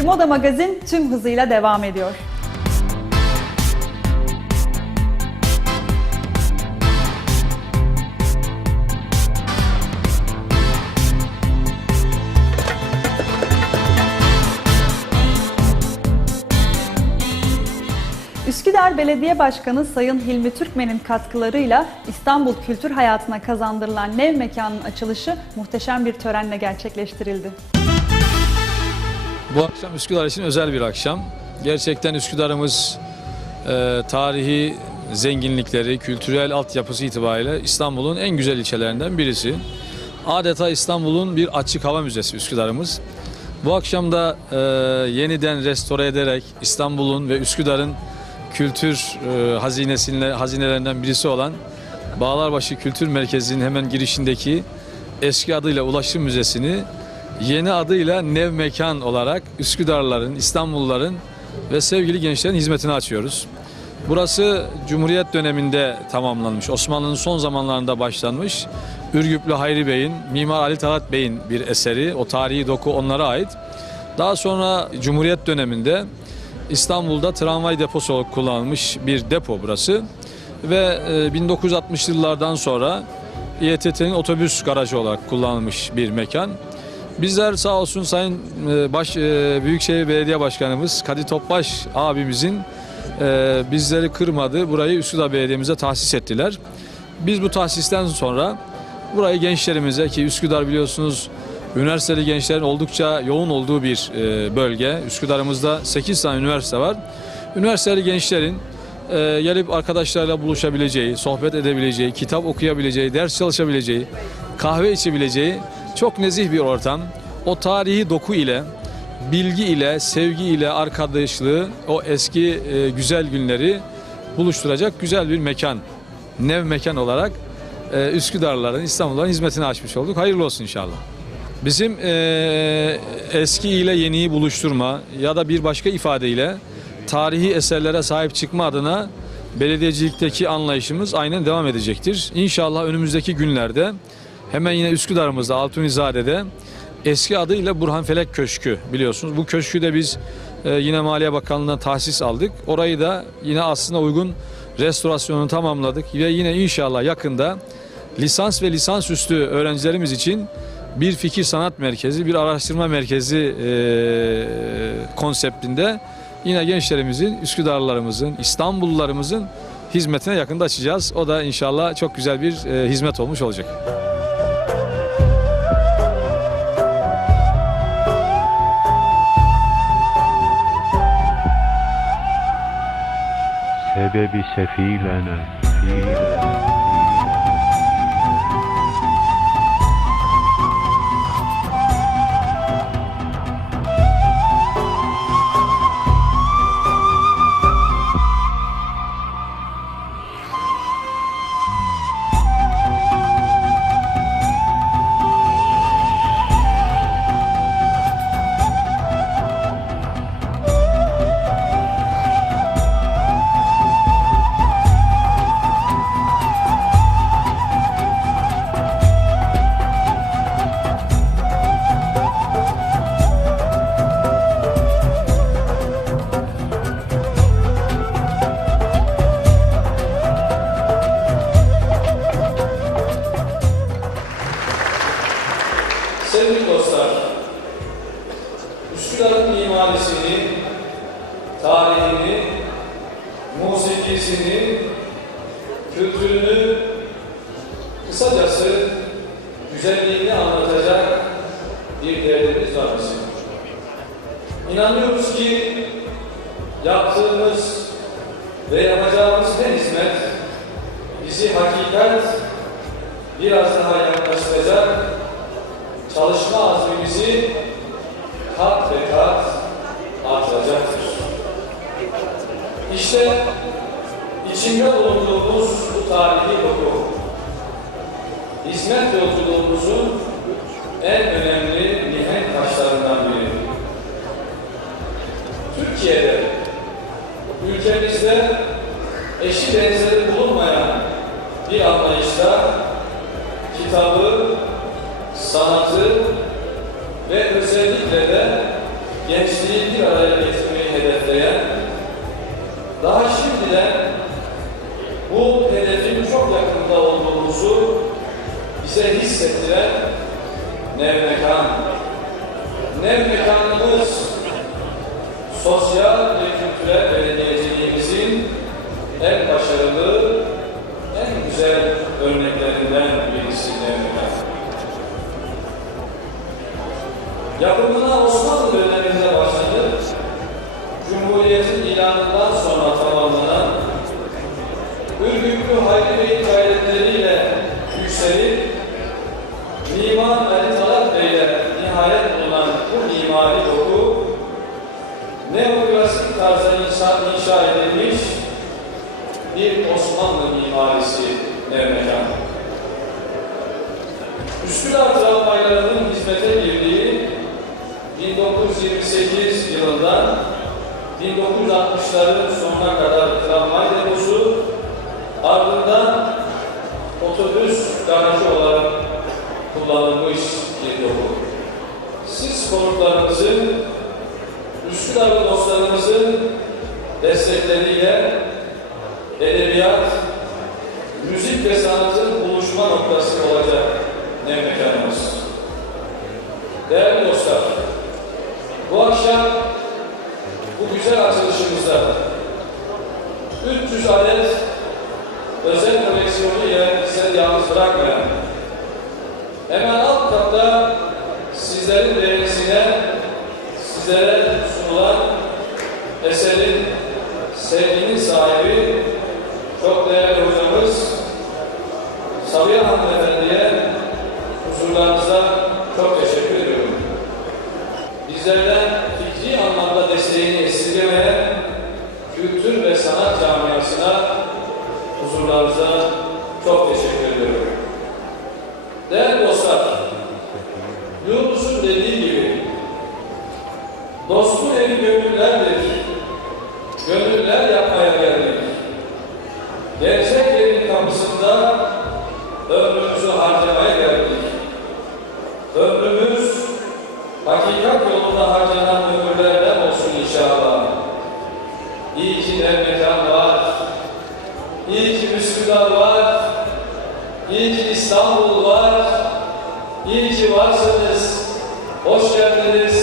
Bir moda magazin tüm hızıyla devam ediyor. Üsküdar Belediye Başkanı Sayın Hilmi Türkmen'in katkılarıyla İstanbul kültür hayatına kazandırılan Nev Mekanı'nın açılışı muhteşem bir törenle gerçekleştirildi. Bu akşam Üsküdar için özel bir akşam. Gerçekten Üsküdar'ımız e, tarihi zenginlikleri, kültürel altyapısı itibariyle İstanbul'un en güzel ilçelerinden birisi. Adeta İstanbul'un bir açık hava müzesi Üsküdar'ımız. Bu akşam da e, yeniden restore ederek İstanbul'un ve Üsküdar'ın kültür e, hazinelerinden birisi olan Bağlarbaşı Kültür Merkezi'nin hemen girişindeki eski adıyla Ulaşım Müzesi'ni yeni adıyla Nev Mekan olarak Üsküdarlıların, İstanbulluların ve sevgili gençlerin hizmetine açıyoruz. Burası Cumhuriyet döneminde tamamlanmış, Osmanlı'nın son zamanlarında başlanmış. Ürgüplü Hayri Bey'in, Mimar Ali Talat Bey'in bir eseri, o tarihi doku onlara ait. Daha sonra Cumhuriyet döneminde İstanbul'da tramvay deposu olarak kullanılmış bir depo burası. Ve e, 1960'lı yıllardan sonra İETT'nin otobüs garajı olarak kullanılmış bir mekan. Bizler sağ olsun Sayın e, Baş e, Büyükşehir Belediye Başkanımız Kadir Topbaş abimizin e, bizleri kırmadı. Burayı Üsküdar Belediye'mize tahsis ettiler. Biz bu tahsisten sonra burayı gençlerimize ki Üsküdar biliyorsunuz üniversiteli gençlerin oldukça yoğun olduğu bir bölge. Üsküdar'ımızda 8 tane üniversite var. Üniversiteli gençlerin e, gelip arkadaşlarıyla buluşabileceği, sohbet edebileceği, kitap okuyabileceği, ders çalışabileceği, kahve içebileceği çok nezih bir ortam. O tarihi doku ile, bilgi ile, sevgi ile arkadaşlığı, o eski e, güzel günleri buluşturacak güzel bir mekan. Nev mekan olarak e, Üsküdarlıların, İstanbulluların hizmetine açmış olduk. Hayırlı olsun inşallah. Bizim e, eski ile yeniyi buluşturma ya da bir başka ifadeyle tarihi eserlere sahip çıkma adına belediyecilikteki anlayışımız aynen devam edecektir. İnşallah önümüzdeki günlerde hemen yine Üsküdar'ımızda Altunizade'de eski adıyla Burhan Felek Köşkü biliyorsunuz. Bu köşkü de biz e, yine Maliye Bakanlığı'ndan tahsis aldık. Orayı da yine aslında uygun restorasyonunu tamamladık ve yine inşallah yakında lisans ve lisansüstü öğrencilerimiz için bir fikir sanat merkezi, bir araştırma merkezi e, konseptinde yine gençlerimizin, Üsküdarlılarımızın, İstanbullularımızın hizmetine yakında açacağız. O da inşallah çok güzel bir e, hizmet olmuş olacak. سبب سفيلنا سفيلنا Sevgili dostlar, Üsküdar'ın mimarisini, tarihini, musikisini, kültürünü, kısacası güzelliğini anlatacak bir derdimiz var bizim. İnanıyoruz ki yaptığımız ve yapacağımız her hizmet bizi hakikat biraz daha yaklaştıracak çalışma azmimizi kat ve kat artıracaktır. İşte içinde bulunduğumuz bu tarihi doku, hizmet yolculuğumuzun en önemli mihenk taşlarından biri. Türkiye'de, ülkemizde eşi benzeri bulunmayan bir anlayışla kitabı, sanatı ve özellikle de gençliği bir araya getirmeyi hedefleyen, daha şimdiden bu hedefin çok yakında olduğumuzu bize hissettiren Nevmekan. Nevmekanımız sosyal ve kültürel belediyeciliğimizin en başarılı, en güzel örneklerinden birisi Nevmekan. Yapımına Osmanlı döneminde başladı. Cumhuriyetin ilanından sonra tamamlanan Ürgüplü Hayri Bey'in gayretleriyle yükselip Mimar Ali Talat Bey'le nihayet bulunan bu mimari doku neoklasik tarzda inşa, inşa edilmiş bir Osmanlı mimarisi Nevmekan. Üsküdar tramvaylarının hizmete 1928 yılından 1960'ların sonuna kadar tramvay deposu, ardından otobüs garajı olarak kullanılmış bir doku. Siz konuklarımızın, Üsküdar'lı dostlarımızın destekleriyle edebiyat, müzik ve sanatın buluşma noktası olacak ne mekanımız. Değerli dostlar, bu akşam bu güzel açılışımızda 300 adet özel koleksiyonu ile bırakmayan, hemen alt katta sizlerin beğenisine sizlere sunulan eserin sevginin sahibi çok değerli hocamız Sabiha Hanımefendi'ye huzurlarınıza çok teşekkür ediyorum. Bizlerden fikri anlamda desteğini esirgemeyen kültür ve sanat camiasına huzurlarınıza çok teşekkür ediyorum. Harcanan ömürlerden olsun inşallah. İyi ki Nevmekan var. İyi ki Üsküdar var. İyi ki İstanbul var. İyi ki varsınız. Hoş geldiniz.